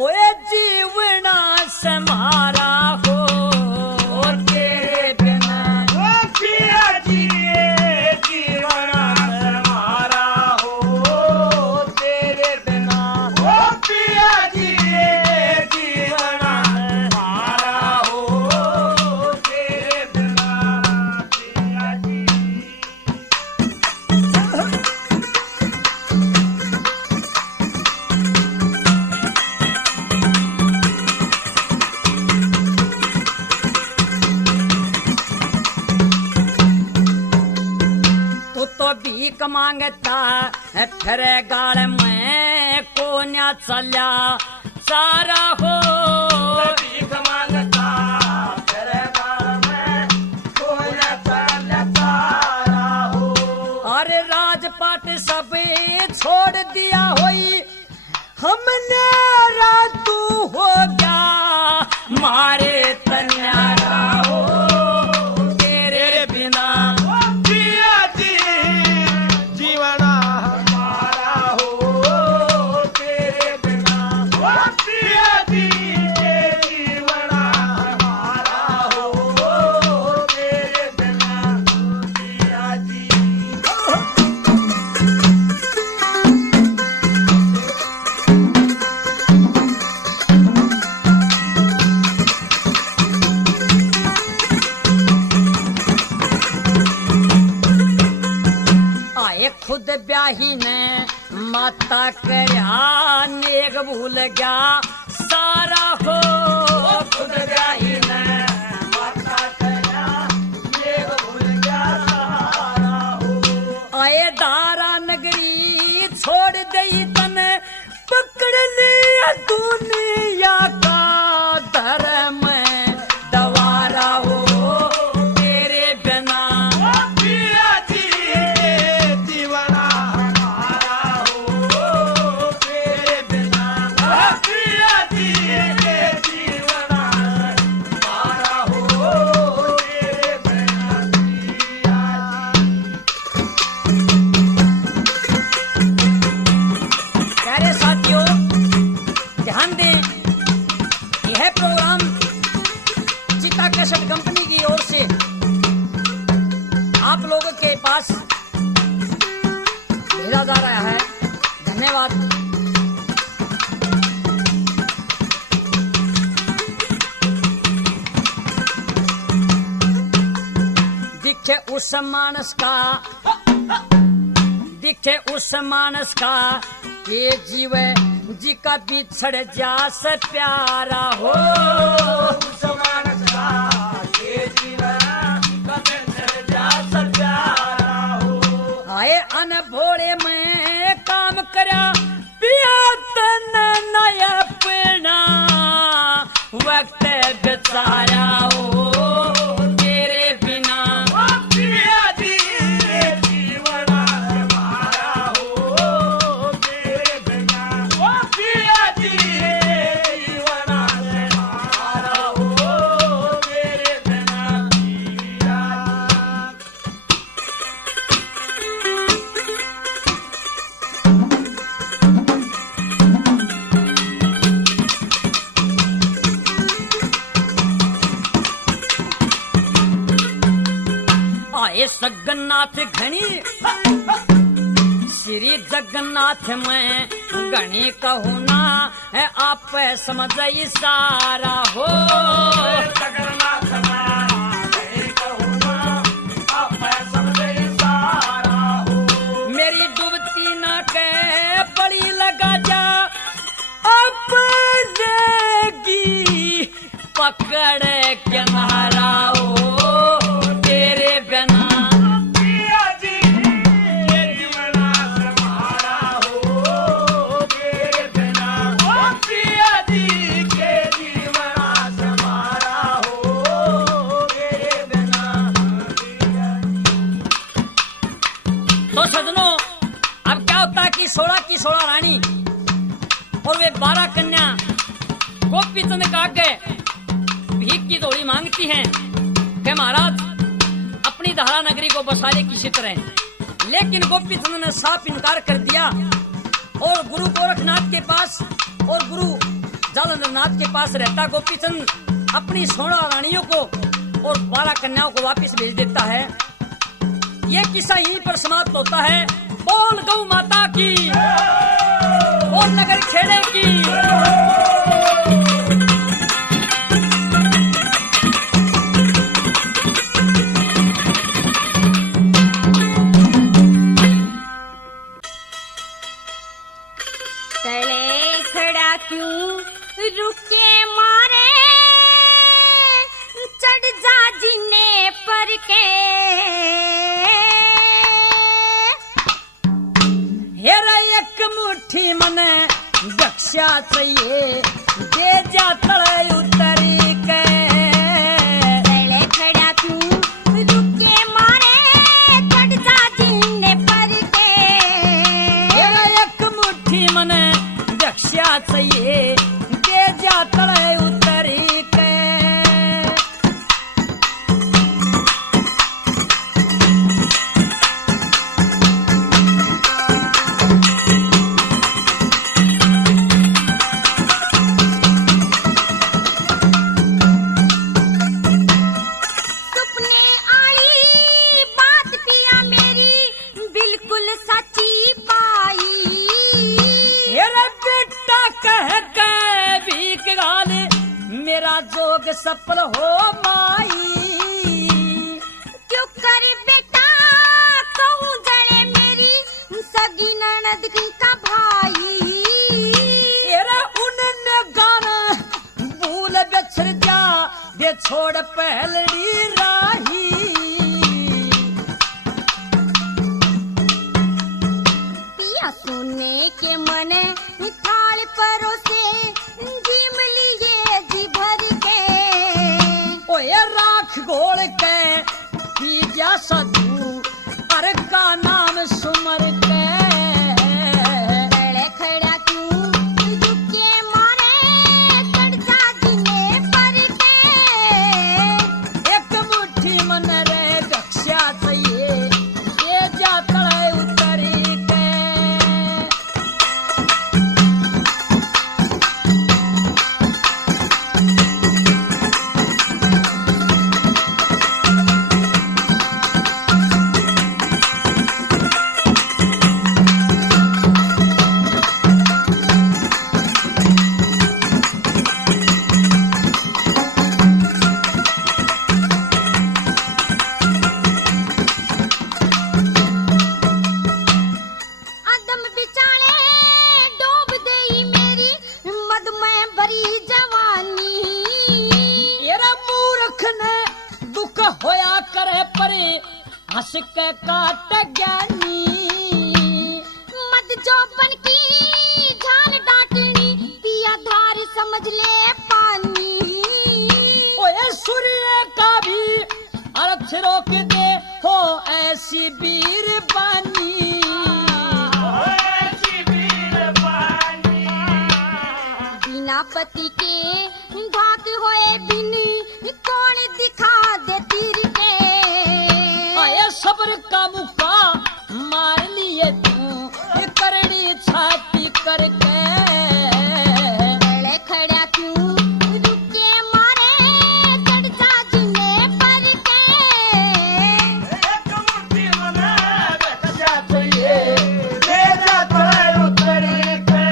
ओए जीवना समारा हो तेरे बिना पिया जी जीवना हमारा हो तेरे बिना पिया जी जीवना हमारा हो तेरे बिना पिया जी। तू तो भीख मांगता फिर गाल में को न चल्या सारा हो भीख मांगता तेरे बाल में कोई न चल तारा हो। अरे राजपाट सब छोड़ दिया होई हमने तू हो गया मारे तन्यारा हो तेरे बिना पिया जी जीवना हमारा हो तेरे बिना पिया जी जीवना हमारा हो तेरे बिना पिया जी। आए खुद ब्याही ने माता करया नेक भूल गया सारा हो खुद ब्याही ने माता कया ये भूल गया सारा हो। आए दारा नगरी छोड़ दई तन पकड़ लिया दुनिया का धर्म दवारा हो तेरे बिना पिया जी जीवना हमारा हो तेरे बिना पिया जी जीवना हमारा हो तेरे बिना पिया जी। प्यारे साथियों ध्यान दें यह प्रोग्राम चिता कैसेट कंपनी की ओर से आप लोगों के पास भेजा जा रहा है। धन्यवाद। दिखे उस मानस का दिखे उस मानस का ये जीव जी का बिछड़ जा से प्यारा हो समानस का ये जीवन कभी चढ़ जा प्यारा हो। आए अन भोरे में काम करा पिया तन नया पीना वक्त बेचारा हो तेरे बिना पिया जी जीवना हमारा हो तेरे बिना पिया जी जीवना हमारा हो तेरे बिना पिया। आए जगन्नाथ घनी श्री जगन्नाथ में घनी कहूँ ना है आप समझ सारा हो जगन्नाथ मैं कहूँगा आप समझे सारा हो। मेरी डूबती ना के बड़ी लगा जा अपनेगी पकड़ के मारा हो तेरे बिना पिया जी ये जीवना हमारा हो तेरे बिना पिया जी के जीवना हमारा हो तेरे बिना पिया जी। तो सजनों अब क्या होता है कि 16 की 16 रानी और वे 12 कन्या गोपी चंद का आगे भीख की दौड़ी मांगती हैं कि महाराज अपनी धारा नगरी को बसाले किसी तरह। लेकिन गोपी चंद ने साफ इनकार कर दिया और गुरु गोरखनाथ के पास और गुरु जालंधर नाथ के पास रहता गोपीचंद अपनी 16 रानियों को और 12 कन्याओं को वापस भेज देता है। ये किस्सा यहीं पर समाप्त होता है। बोल गौ माता की, बोल नगर खेड़े की। तले खड़ा क्यों रुके मारे, चढ़ जा जीने पर के। हेरा एक मुट्ठी मने दक्षा चाहिए, दे जा तले उतरी के। तले खड़ा क्यों रुके मारे, चढ़ जा जीने पर के। हेरा एक मुट्ठी मने दक्षा चाहिए, दे जा तले उतरी के। सुपने आली बात पिया मेरी, बिल्कुल सच्ची पाई। हेरे बेटा कह के भीख गाल, मेरा जोग सफल हो माई। क्यों कर बेटा कहूँ जड़े मेरी, सगी ननद का भाई। हेरे उनने गाना भूल बिछड़ जा, दे छोड़ पहलड़ी राही। पिया सोने के मने थाल परोसे, जिम लिए जी भर के। ओए राख घोल के पी जा सदू, अरे का नाम सुमर के। तले खड़ा क्यों रुके मारे, चढ़ जा जीने पर के। एक मुट्ठी मन रे दक्षा चाहिए, ये जा तले उतरी के। अदम बिचाले डूब गई मेरी, मद में भरी जवानी। येरा मूर्ख ने दुख होया करे परे, हंस के काट ज्ञानी। मद जोबन की जान डांटनी, पिया धार समझ ले पानी। ओए सूर्य का भी अर्थ रोक दे, हो ऐसी वीर बानी। ऐसी वीर बानी। बिना पति के घात होए बिन, कौन दिखा दे तीर के। आया सब्र का मुक्का मार लिए तू, ये करड़ी छाती करके। तले खड़ा क्यों रुके मारे, चढ़ जा जीने पर के। एक मुट्ठी मने दक्षा चाहिए, दे जा तले उतरी के।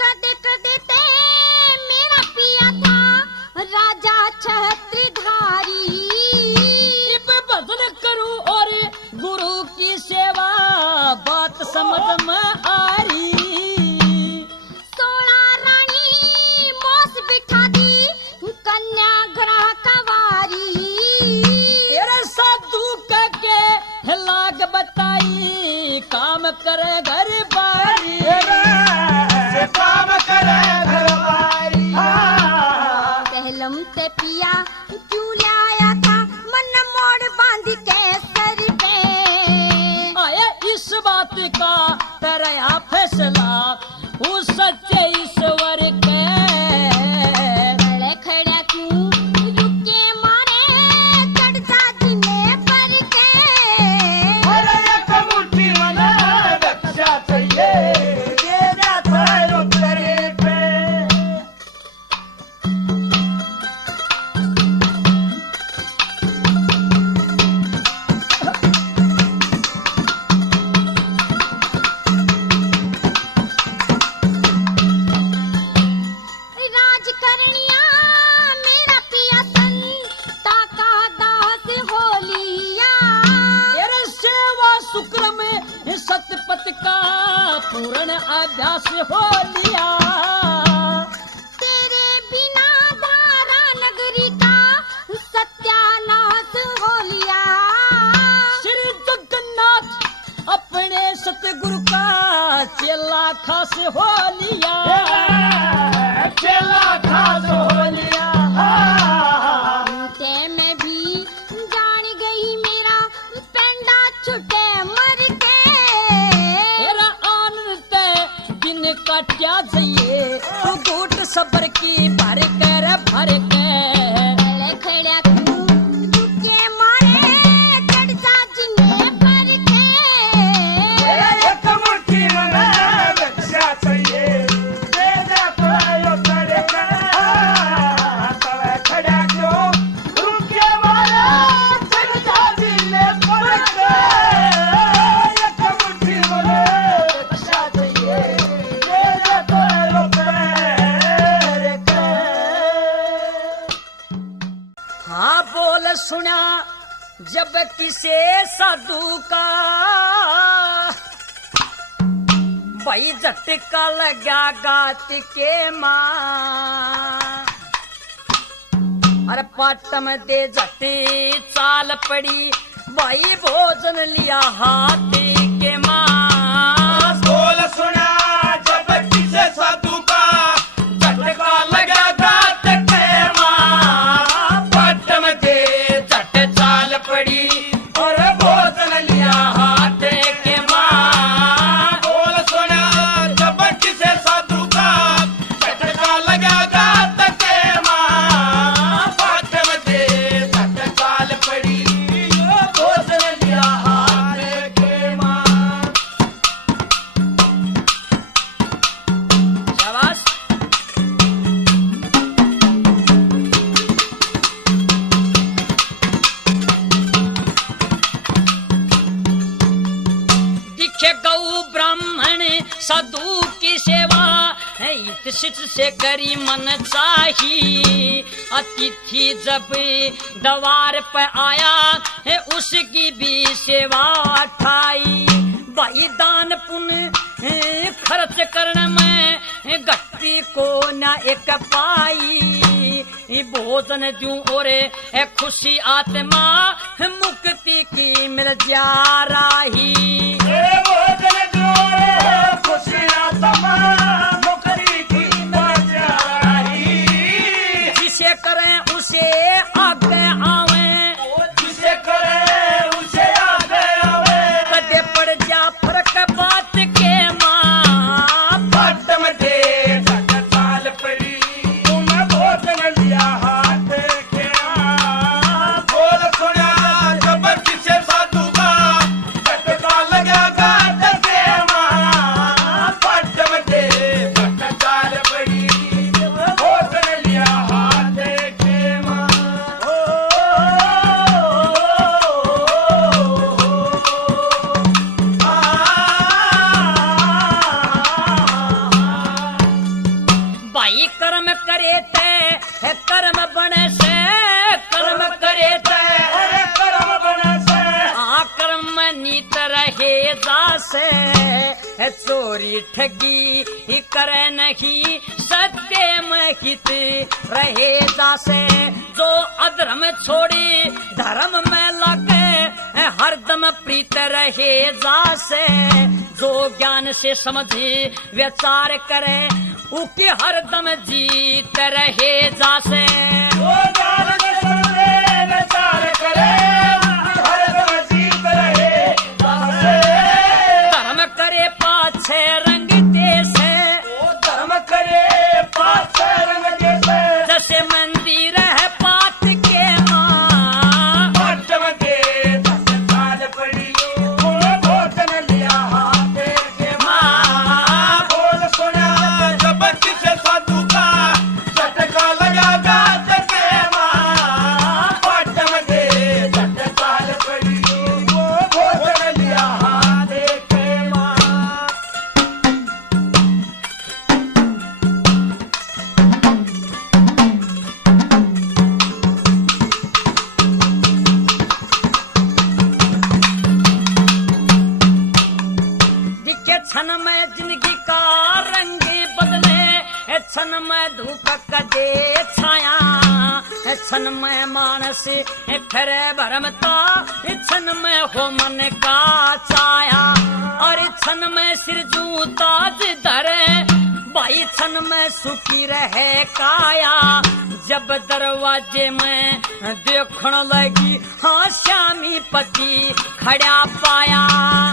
कदे कदे ते मेरा पिया था राजा छत्रधारी। इब भजन करूं और गुरु की सेवा, बात समझ में आ रही। 16 रानी मोस बिठा दी, कन्या ग्रह कवारी। तेरे साधु कह के लाग बताई, काम करे घर बारी। से काम करे घरवारी। सुनते पिया क्यों लाया था मन मोड़ बांध के सर पे। आए इस बात का तेरा फैसला उस सच्चे ईश्वर के। खड़े खड़ा क्यों रुके मारे चढ़ जा जीने पर के। अरे एक मुट्ठी मना रक्षा चाहिए दे जाता है उत्तरी पे। राजकरनिया मेरा पिया संता का दास हो लिया। तेरे सेवा शुक्र में सतपथ का पूर्ण अभ्यास हो लिया। तेरे बिना धारा नगरी का सत्यानाश हो लिया। श्री जगन्नाथ अपने सतगुरु का चेला खास हो लिया। चेला खास हो लिया। ते मैं भी जान गई मेरा पेंडा छुटे मर के। तेरा आनंद ते दिन काट्या जाइए तू घूट सबर की भर कर भर के। खड़े खड़ा क्यों रुके मारे चढ़ जा जीने पर के। एक मुट्ठी मना रक्षा चाहिए दे जाता है उत्तरी पे। तवे खड़ा क्यों रुके मारे चढ़ जा जीने पर के। एक मुट्ठी मना रक्षा चाहिए दे जाता है उत्तरी पे। हाँ बोल सुना जब किसे साधु का भाई झटका लगा गात के माँ। अरे पाटम दे झटे चाल पड़ी भाई भोजन लिया हाथ के माँ। बोल सुना जब किसे साधु का झटका लगा गात के माँ। पाटम दे झट चाल पड़ी और भोजन लिया हाथ के माँ। बोल सुना जब किसे साधु का झटका लगा गात के माँ। फाटम दे झटकाल पड़ी भोजन लिया हाथ के माँ। शाबाश। दिखे गौ ब्राह्मण साधु की सेवा है इत शिच से करी मन चाही। अतिथि जब द्वार पर आया है उसकी भी सेवा ठाई। भाई दान पुण्य खर्च करने में गट्टी को न एक पाई। भोजन दूं और खुशी आत्मा मुक्ति की मिल जा रही। भोजन जो खुशियाँ समा मुकरी की मजा रही। जिसे करें उसे आगे आवे जिसे करे उसे आगे आवे। कदे पड़ जा फर्क बात के माँ। फाटम दे झटकाल पड़ी तुम्हें भोजन लिया हाथ के माँ। बोल सुना जब किसे साधु का झटका लगा गात के माँ। फाटम दे झटकाल पड़ी भोजन लिया हाथ के माँ। भाई कर्म करे ते कर्म बने से कर्म करे ते अरे कर्म बने से कर्म नीत रहे जासे। चोरी ठगी ही करे नहीं सत्य में हित रहे जासे। जो अधर्म छोड़ी धर्म में लगे हरदम प्रीत रहे जासे। जो ज्ञान से समझे विचार करे उके हरदम जीत रहे जासे। वो जान के सबसे नचार करे हर दम जीत रहे दासे धर्म करे पाछे रंग देसे वो धर्म करे पाछे रंग जैसे जैसे मंदिर है पात के माँ पाटम के साल पड़ी वो भोजन लिया हाथ के माँ बोल सुना जब किसे साधु का झटका लगा गाज के माँ पाटम के साल पड़ी वो भोजन लिया हाथ के माँ दिखे क्षण में जिंदगी का रंग बदले ए क्षण में धूप कदे छाया ए क्षण में मानस फिर भरमता ए क्षण में हो मन का छाया और क्षण में सिर जू ताज धरे भाई क्षण में सुखी रहे काया जब दरवाजे में देखण लगी हाँ श्यामी पति खड़ा पाया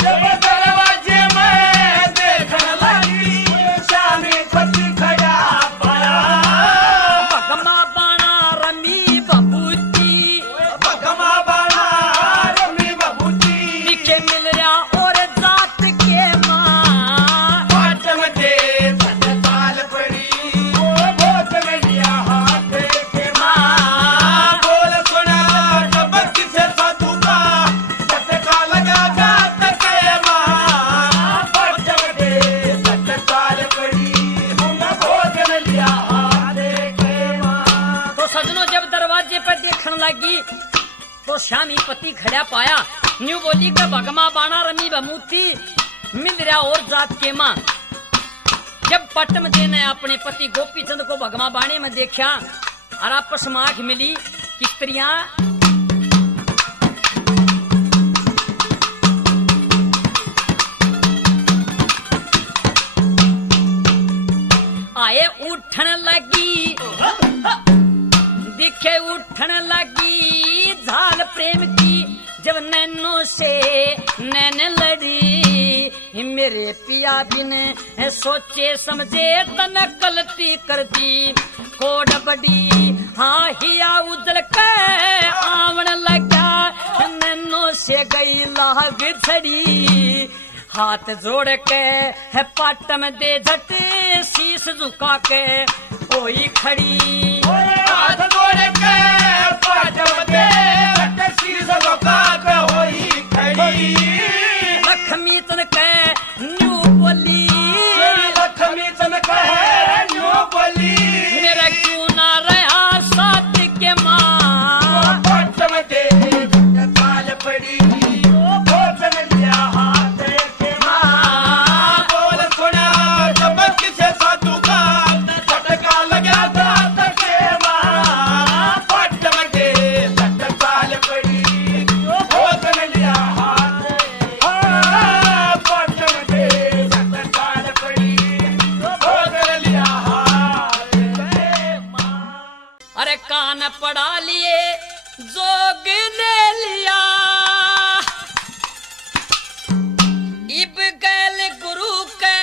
जब दरवाजे में देखने लगी श्यामी पति खड़ा पाया भगमा बाणा रमी बबूती भगमा बाणा रमी बबूती दिखे मिल रहा और जात के माँ पाटम के साल पड़ी वो भोजन लिया हाथ के माँ बोल सुना जब किसे साधु का झटका लगा गात के माँ पाटम के साल पड़ी हम भोजन लिया हाथ के माँ तो सजनों जब दरवाजे पर देखने लगी तो श्यामी पति खड़ा पाया न्यू बोली का भगमा बाणा रमी बमूती मिल रहा और जात के माँ जब पट्टम देने अपने पति गोपीचंद को भगमा बाणे में देखा और आपस में आंख मिली कि स्त्रियां आए उठन लगी दिखे उठन लगी झाल प्रेम की जब नैनों से नैन लड़ी मेरे पिया बिन सोचे समझे तन गलती कर दी कोड बड़ी हाँ हिया उजल के आवन लगा नैनों से गई लाग झड़ी हाथ जोड़ के है पाटम दे झट शीश झुका के ओई खड़ी हाथ जोड़ के पाटम दे शीश झुका के होई खड़ी लक्ष्मी तन के न्यू बोली लक्ष्मी चंद कहे न्यू बोली मेरा क्यों ना रहा साथ के माँ पाटम दे साल पड़ी वो भोजन लिया हाथ के माँ बोल सुना जब किसे साधु का झटका लगा दांत के माँ पाटम दे साल पड़ी वो भोजन लिया हाथ पाटम दे साल पड़ी वो भोजन लिया हाथ के माँ अरे कान पड़ा लिए जोग ने लिया इब गैल गुरु के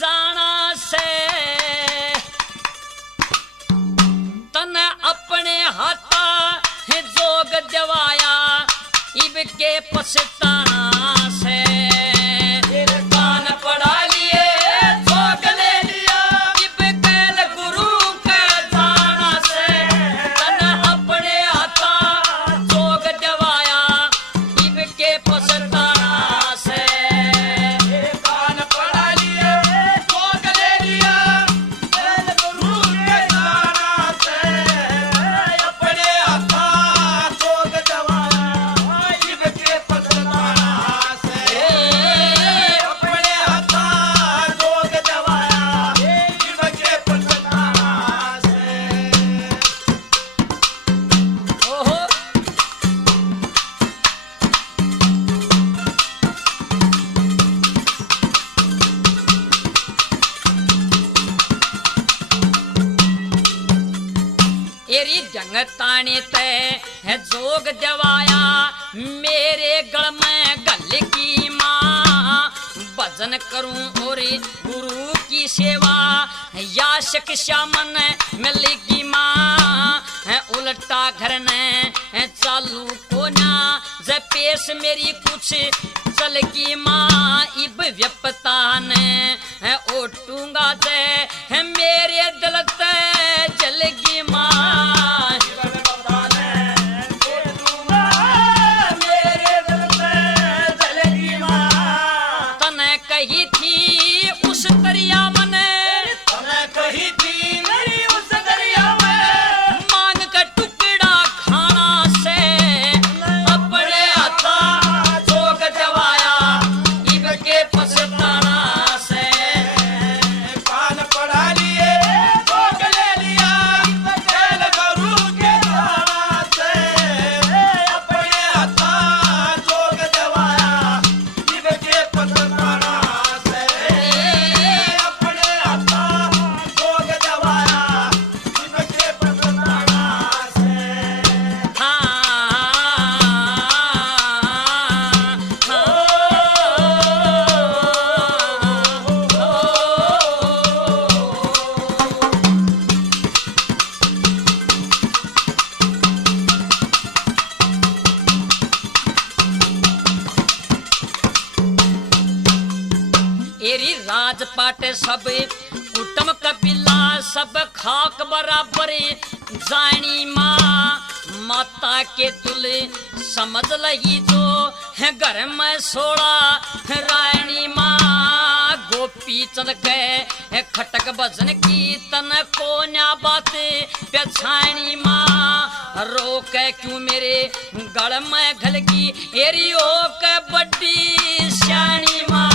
जाना से तन अपने हाथा जोग जवाया इब के पछताना से कान पड़ा लिए जोग ले लिया इब गैल गुरु के जाना से तन अपने हाथा जोग जवाया इब के पछताना से कान पड़ा लिए भोग ले लिया गुरु के जाना से अपने हाथा जोग जवाया इब के पछताना एरी जंग ताने ते है जोग जवाया मेरे गल में गल की माँ भजन करूं और गुरु की सेवा या शिक्षा मन मिलेगी माँ है उल्टा घर ने चालू को ना जब पेश मेरी कुछ चल की माँ इब व्यपता ने है ओटूंगा जे है मेरे दिल ते जलगी माँ तने कही थी उस दरिया मने कही थी मेरी उस दरिया में मांग का टुकड़ा खाना से अपने हथा जोग जवाया इब के पछताना से कान पढ़ा लिए भोग ले लिया खेल गुरु के दाना से अपने हथा जोग जवाया इब के पछताना से अपने हथा जोग जवाया इब के पछताना से एरी राजपाट सब कुटुम कपिला सब खाक बराबर जानी माँ माता के तुल समझ लगी जो है घर में सोड़ा रानी माँ गोपी चंद के है खटक भजन की तन को न्या बात पछानी माँ रोक क्यों मेरे गल में घल की एरी हो के बड्डी श्याणी माँ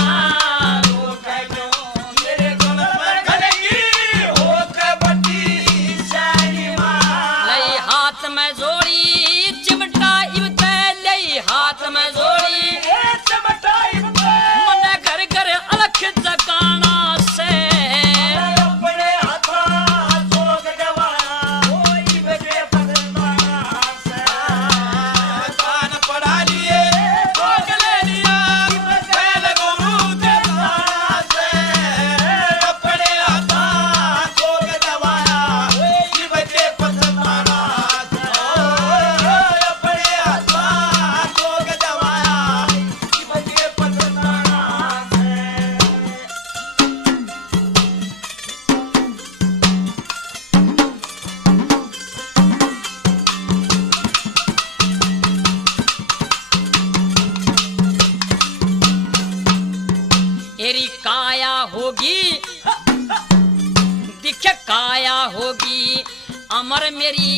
मेरे गल में गलेगी हो के बड़ी शानी माँ लई हाथ में जोड़ी चिमटा इबते लई हाथ में जोड़ी चमटाई मने घर घर अलख जगाना से अपने हाथा जोग जवाया कोई बजे पछताना से कान पढ़ा लिए भोग ले लिया खेल गुरु के दाना से अपने हाथा जोग जवाया कोई बजे पछताना से अपने हाथा जोग जवाया कोई बजे पछताना से एरी काया होगी दिखे काया होगी अमर मेरी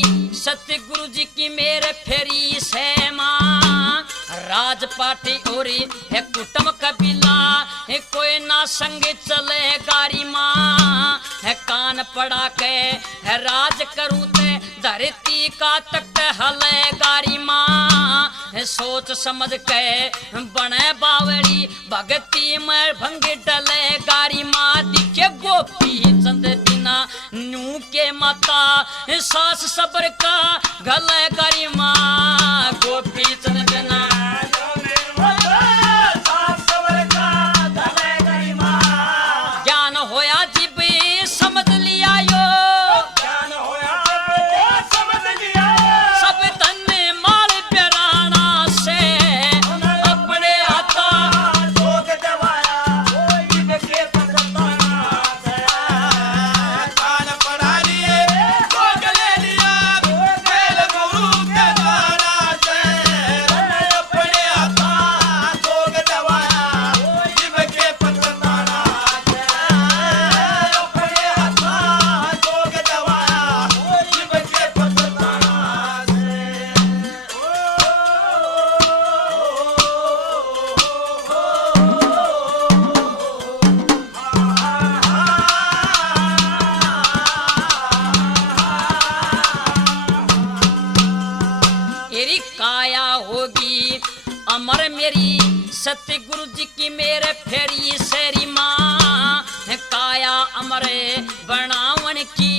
सत्य गुरु जी की मेरे फेरी से माँ राजपाटी और है कुटुम कबीला है कोई ना संग चले गारी माँ है कान पड़ा के है राज करूँ ते धरती का तख्त हले गारी माँ है सोच समझ के बने बावड़ी भगती में भंग डले गारी माँ दिखे गोपी चंद बिना नू के माता सास सबर का गले गारी माँ गोपी चंद बिना ज्ञान होया जीव समझ लिया यो सब धन माल प्याराना से अपने हाथा एरी काया होगी अमर मेरी सत्य गुरु जी की मेरे फेरी शेरी माँ काया अमर बनावन की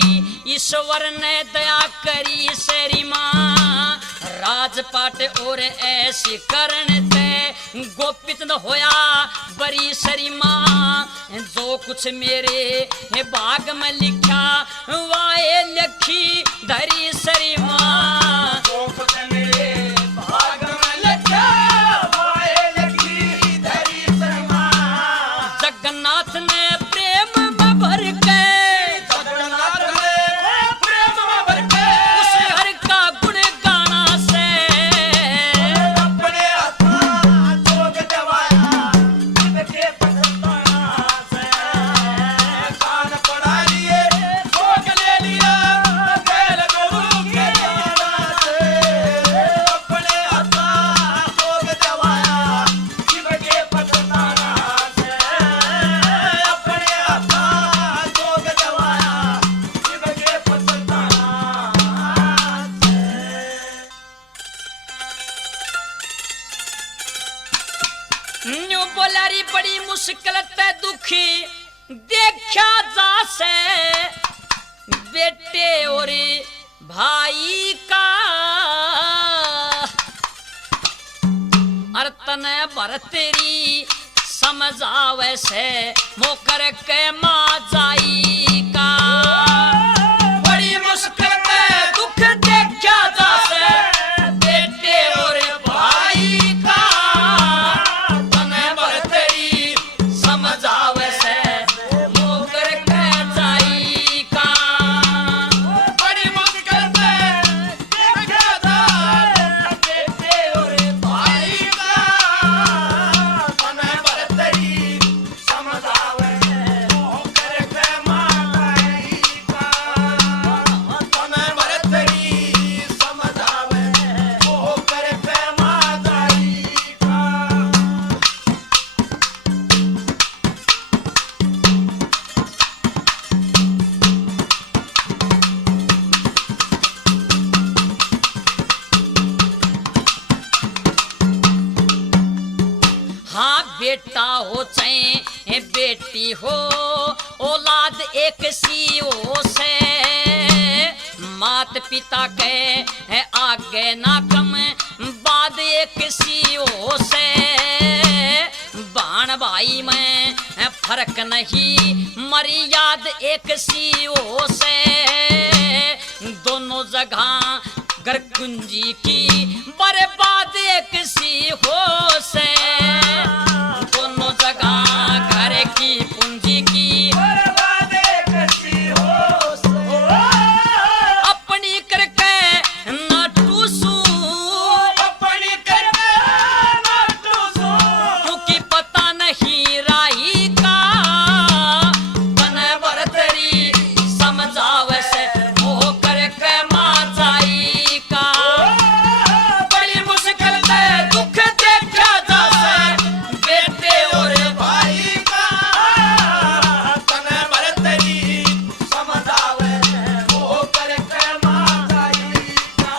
ईश्वर ने दया करी सेरी माँ राजपाट और ऐसी करण ते गोपित न होया बरी सरी माँ जो कुछ मेरे भाग में लिखा वाए लिखी धरी सरी माँ जो कुछ मेरे भाग में लिखा वाए लिखी धरी सरी माँ जगन्नाथ ने प्रेम में भर के जगन्नाथ ने प्रेम में भर के उस हर का गुण गाना से अपने हाथों जोग दवाया जिनके पछताना से कान पड़ा लिए जोग ले लिया गैर गुरु के जाना से अपने हाथों जोग दवाया जिनके पछताना से अपने हाथों जोग दवाया जिनके पछताना से न्यू बोलारी बड़ी मुश्किल ते दुखी देखा जा से बेटे और भाई का अर्तन भर तेरी समझावे से मोकर के माँ जाई का बड़ी मुश्किल ते दुख देखा जा से बेटे और भाई का तने भर तेरी समझावे से मोकर के जाई का बड़ी मुश्किल से देखा था बेटे और भाई का तने बरतरी समझावे होकर के माताई का तने बरतरी समझावे होकर के माताई का हाँ बेटा हो चाहे बेटी हो औलाद एक सी हो से मात पिता के है आगे ना कम बाद एक सी हो से बाण भाई में फर्क नहीं मर्याद एक सी हो से दोनों जगह घर कुंजी की बर्बाद एक सी हो से दोनों जगह घर की पूंजी की बर्बाद कसी हो सो अपनी करके न टूसू अपनी करके ना टूसो क्योंकि पता नहीं राही का बन बरतरी समझावे से मोह करके माँ जाई का बड़ी मुश्किल से दुख देखा जा से बेटे और भाई का तने बरतरी समझावे वो करके माताई का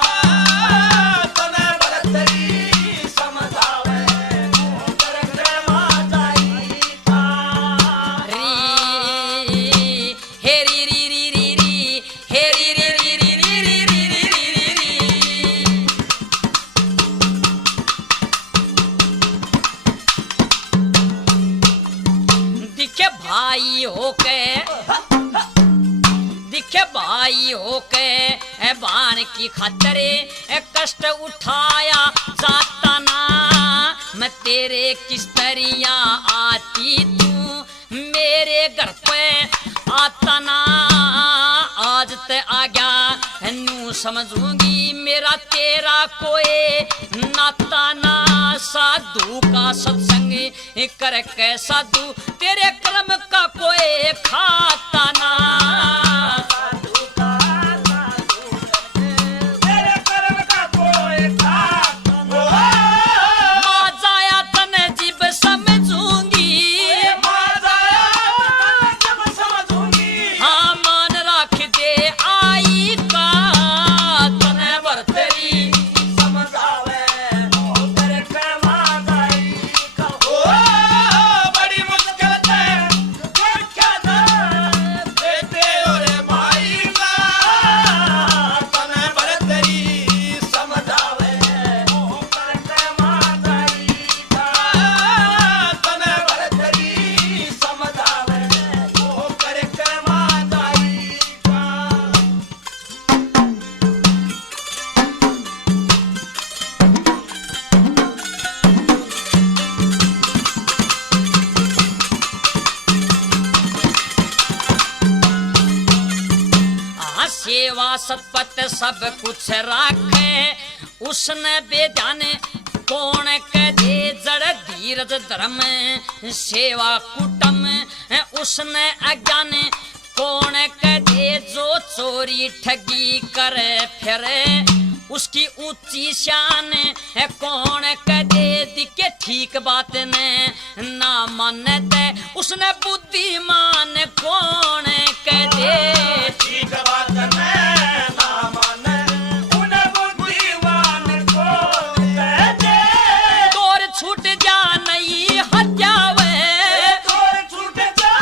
तने बरतरी समझावे वो करके माताई का री हे री री री री री हे री री री री री री री री री री दिखे भाई होके दिखे भाई होके ए बाण की खातिर ए कष्ट उठाया जाता ना मैं तेरे किस तरिया आती तू मेरे घर पे आता ना आज ते आ गया नू समझूंगी मेरा तेरा कोई नाता ना साधु का सत्संग करके साधु तेरे कर्म का कोई खाता ना साधु का साधु करके तेरे कर्म का कोई खाता ना माँ जाया तने जीव समझूंगी माताया जब समझूंगी हाँ मान रख दे आई का तने बरतरी समझावे वो करके माताई का ओ बड़ी मुश्किल से देखा था बेटे और सेवा सतपथ सब कुछ राखे उसने बेजाने कौन कहे जड़ धीरज धर्म सेवा कुटम उसने अज्ञाने कौन कहे जो चोरी ठगी करे फिरे उसकी ऊंची शान है कौन कहे दिखे ठीक बात ने ना मानते उसने बुद्धिमान कौन कहे ठीक बात ने ना माने उन्हें बुद्धिमान कौन कहे तोर छूट जा नहीं हत्यावे तोर छूट जा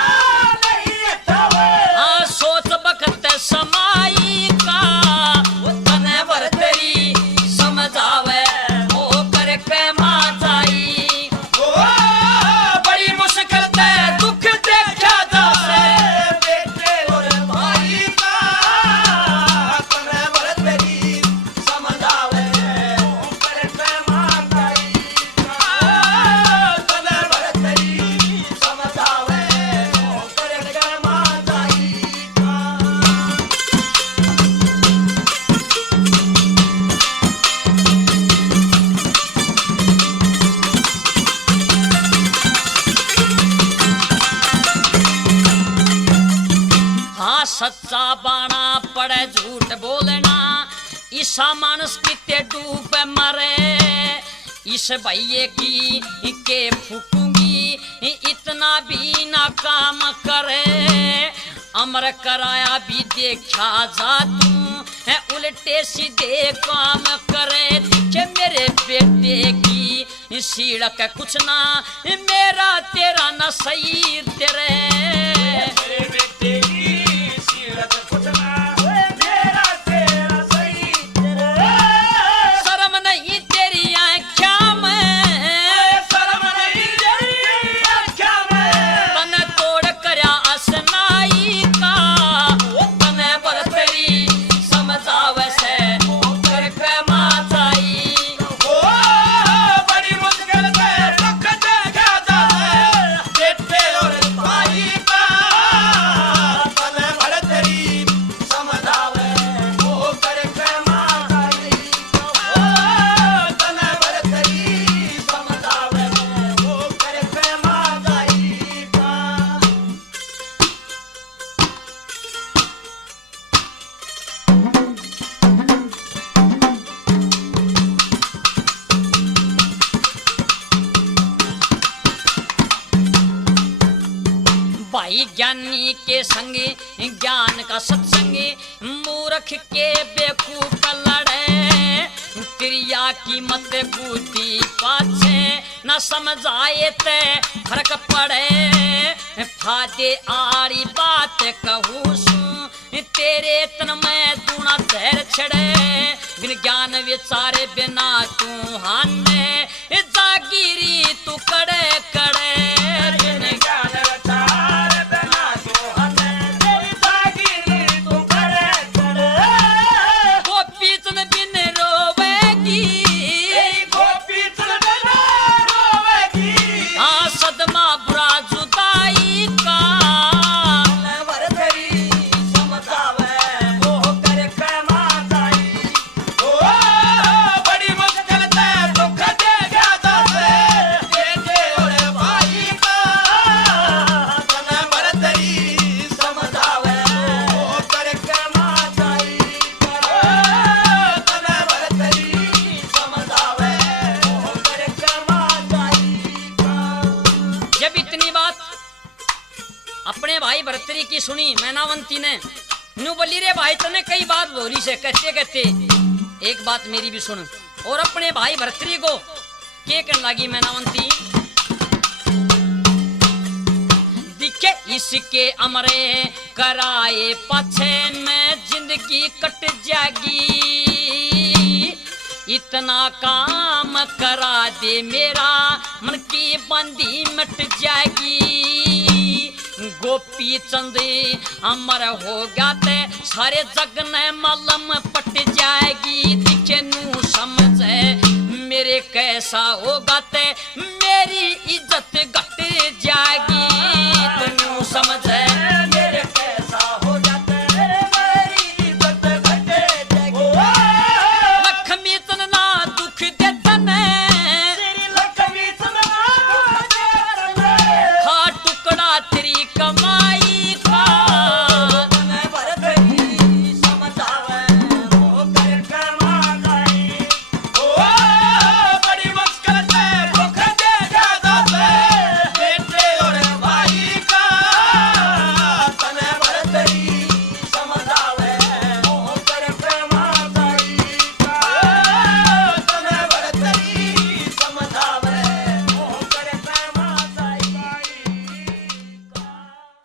नहीं हटावे हाँ सोच बखत समाई का तने वर तेरी समझावे वो कर के माचाई ओ बड़ी मुश्किल ते दुख देखा जावे बेटे और भाई का तने वर तेरी समझावे ऊपर पे माताई का तने वर तेरी समझावे ऊपर पे माताई का हाँ सच्चा बाणा पड़े झूठ बोलना ईसा मानस किते डूब मरे इस भैये की के फूकूंगी इतना भी ना काम करे अमर कराया भी देखा जा तू है उल्टे सीधे काम करे दिखे मेरे बेटे की सीढ़क कुछ ना मेरा तेरा न सही तेरे मेरे बेटे की सीरत कुछ ना मेरा तेरा सही तेरे शर्म नहीं तेरी आँखों में शर्म नहीं तेरी आँखों में तने तोड़ करया असनाई का तने बर तेरी समझावे से कर के माचाई ओ बड़ी मुश्किल से दुख देखा जाए बेटे और भाई का तने भर तेरी समझावे वो करके माताई ओ तने भर तेरी समझावे वो करके माताई का भाई ज्ञानी के संगे ज्ञान का सत्संगे मूर्ख के बेवकूफ लड़े क्रिया की मत बुद्धि पाछे न समझाए ते फर्क पड़े फादे आरी बात कहूँ सू तेरे तन में दूना धैर छड़े बिन ज्ञान विचारे बिना तू हाने जागिरी तू कड़े कड़े बिन ज्ञान रचार बिना तू हने तेरी जागीरी तू करे करे गोपी तन बिन रोवेगी तेरी गोपी चल बिना रोवेगी हाँ सदमा बुरा जुदाई का तने वर तेरी समझावे वो करके माताई ओ बड़ी मुश्किल से दुख देखा जाए बेटे और भाई का तने वर तेरी समझावे वो करके माताई तने वर तेरी समझावे वो करके माताई जब इतनी बात अपने भाई भरतरी की सुनी मैनावंती ने नु बोली रे भाई तने कई बात बोली से कहते कहते एक बात मेरी भी सुन और अपने भाई भरतरी को के कहने लगी मैनावंती दिखे इसके अमरे कराए पाछे में जिंदगी कट जाएगी इतना काम करा दे मेरा मन की बंदी मिट जाएगी गोपी चंदे अमर हो गया ते सारे जग ने मलम पट जाएगी दिखे नू समझे मेरे कैसा होगा ते मेरी इज्जत घट जाएगी